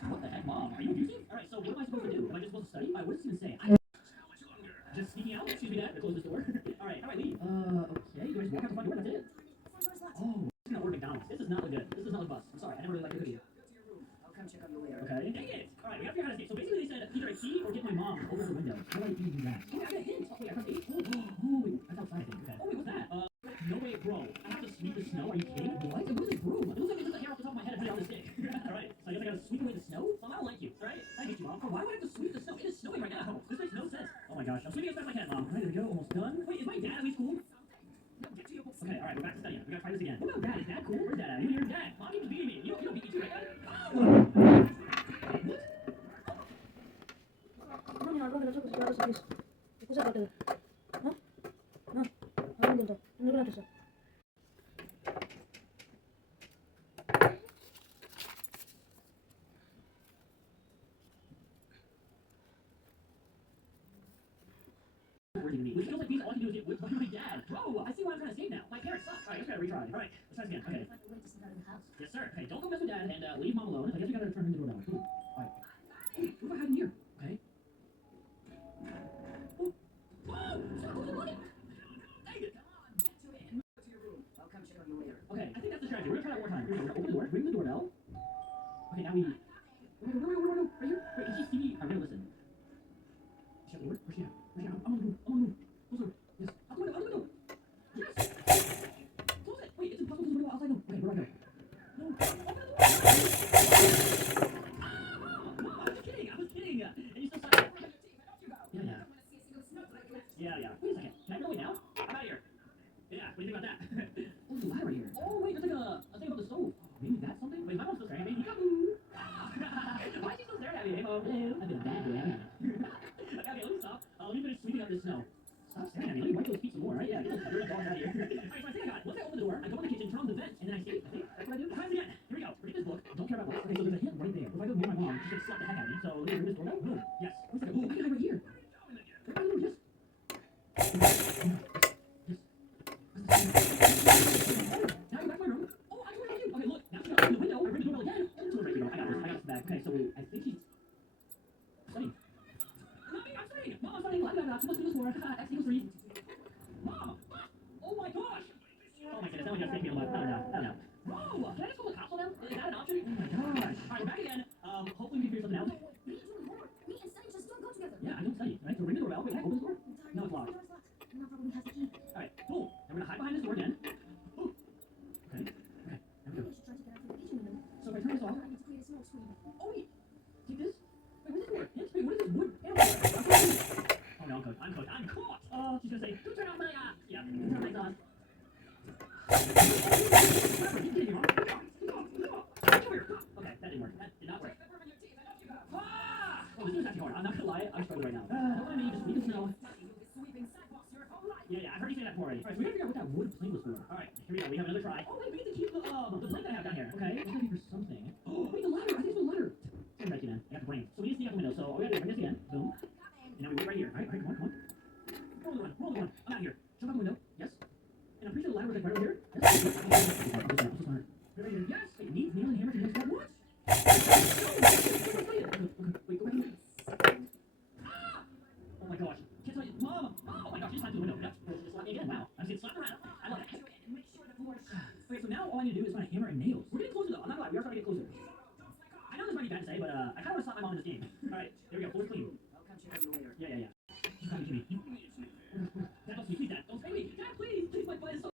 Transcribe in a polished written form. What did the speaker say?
What the heck, Mom? Are you abusive? Alright, so what am I supposed to do? Am I just supposed to study? Alright, what does this even say? Just sneaking out? Excuse me, Dad. Close this door. Alright, how do I leave? Okay. Do I just walk out the front door? That's it? Oh, this is gonna order McDonald's. This does not look good. This does not look bus. I'm sorry. I never really liked the cookie. I'll come check on you later. Okay. Dang it! Alright, we have to figure out how to escape. So basically they said either a key or get my mom over the window. How do I even do that? Oh, I got a hint! Oh, wait, I pressed H. Oh, wait. That's outside, I think. Okay. Oh, wait, what's that? No way, bro. I have to sweep the snow? Are you kidding? What? What is this broom? It looks like it's just a hair off the top of my head and put it on the stick. Alright, so I guess I gotta sweep away the snow? Mom, I don't like you. Alright? I hate you, Mom. Oh, why do I have to sweep the snow? It is snowing right now. This makes no sense. Oh my gosh. I'm sweeping as fast as I can, Mom. Alright, there we go. Almost done. Wait, is my dad at least cool? Okay, alright, we're back to studying. We gotta try this again. What about Dad? Is Dad cool? Where's Dad at? You hear Dad? Mom keeps beating me. You don't beat me too, right, Dad? Mamma, guarda, so così, guarda, so cosa fate? No? No, non mi non guardate so. Which feels like these all I can do is get whipped by my dad. Bro, I see why I'm trying to escape now. My parents suck. Alright, let's try to retry. Alright, let's try this again. Okay. Yes, sir. Okay, don't go mess with Dad and leave Mom alone. I guess we gotta turn him into a dog. Alright. Hey, what do I have in here? Okay. Oh. Whoa! Stop closing the light! Dang it! Go to your room. I'll come check on you later. Okay, I think that's the strategy. We're gonna try that one more time. We're gonna open the door, ring the doorbell. Okay, now we. Wait, right here. Wait, can she see me? I'm gonna listen. Is she at the door? Where's she at? Where's she at? I'm on the move. I'm on the move. Close the door. Yes. Out the window. Out the window. Yes. Close it. Wait, it's impossible to close the window outside. No. Okay, where do I go? No. Open the door. Mom, I was just kidding. I was kidding. And you still suck. Yeah. Yeah. Wait a second. Can I go away now? I'm out of here. Yeah. What do you think about that? Oh, there's a ladder right here. Oh, wait, there's like a thing about the stove. Maybe that's something? Wait, my mom's still staring at me. Why is she still staring at me? Hey, Mom. Hello. I've been a bad boy, haven't I? Okay, let me stop. Let me finish sweeping up this snow. Stop staring at me. Let me wipe those feet some more, right? Yeah, get those dirty dogs out of here. Alright, so I think I got it. Once I open the door, I go in the kitchen, turn on the vent, and then I escape. I think that's what I do. Try it again. Here we go. Forget this book. Don't care about books. Okay, so there's a hint right there. If I go near my mom, she's gonna slap the heck out of me. So, let me ring this doorbell. Boom. Yes. Wait a second. Oh, I can hide right here. Wait, yes. Now you're back in my room. Oh, I can you. Okay, look. Now she's gonna open the window. I ring the doorbell again. Oh, right here. I got this back. Okay, so I think she's studying. I'm studying. Mom, I'm studying. She must do this more. X equals 3. Mom! Oh my gosh! Oh my goodness, that one just made me a lot. I don't know. Whoa! Can I just call the cops on them? Is that an option? Oh my gosh. Alright, we're back again. Hopefully we can figure something out. Me and study just don't go together. Yeah, I don't study. Right, so ring the doorbell. Wait, can I open the door? No, it's locked. Mom probably has the key. Alright, cool. And we're gonna hide behind this door again. Oh. Okay. There we go. We should try to get out through the kitchen window. So if I turn this off. I need to create a smoke screen. Oh wait! Take this? Wait, what's this for? Yes, wait, what is this wood? Oh no, I'm cooked. I'm caught! She's gonna say, don't turn off my, yeah, turn my lights on. Whatever, you kidding me, Mom? Come here. Okay, that didn't work. That did not work. Ah! Oh, this is actually hard. I'm not gonna lie, I'm struggling right now. Don't mind me, just leave the snow. Yeah, I've heard you say that before already. Alright, so we gotta figure out what that wood plank was for. Alright, here we go. We have another try. Oh, wait, we get to keep the plank that I have down here. Okay, it's gonna be for something. Oh, wait, the ladder. I think it's the ladder. I'm ready, man. I got the brain. So we need to sneak out the window. So all we gotta do is bring this again. Boom. And now we wait right here. Alright, come on. Roll the one. I'm out here. Jump out the window. Yes. And I'm pretty sure the ladder was like right over here. Yes. I'm so smart. Right here. Yes. Wait, nail and hammer to use that. What? Wait, go back in. Oh my gosh. Can't tell you. Mom! Oh my gosh, she's climbed through the window. Yep. Just let me again. Wow. I'm just getting slapped around. I love it. Okay, so now all I need to do is find a hammer and nails. We're getting closer though. I'm not gonna lie. We are trying to get closer. I know this might be bad to say, but I kind of want to slap my mom in this game.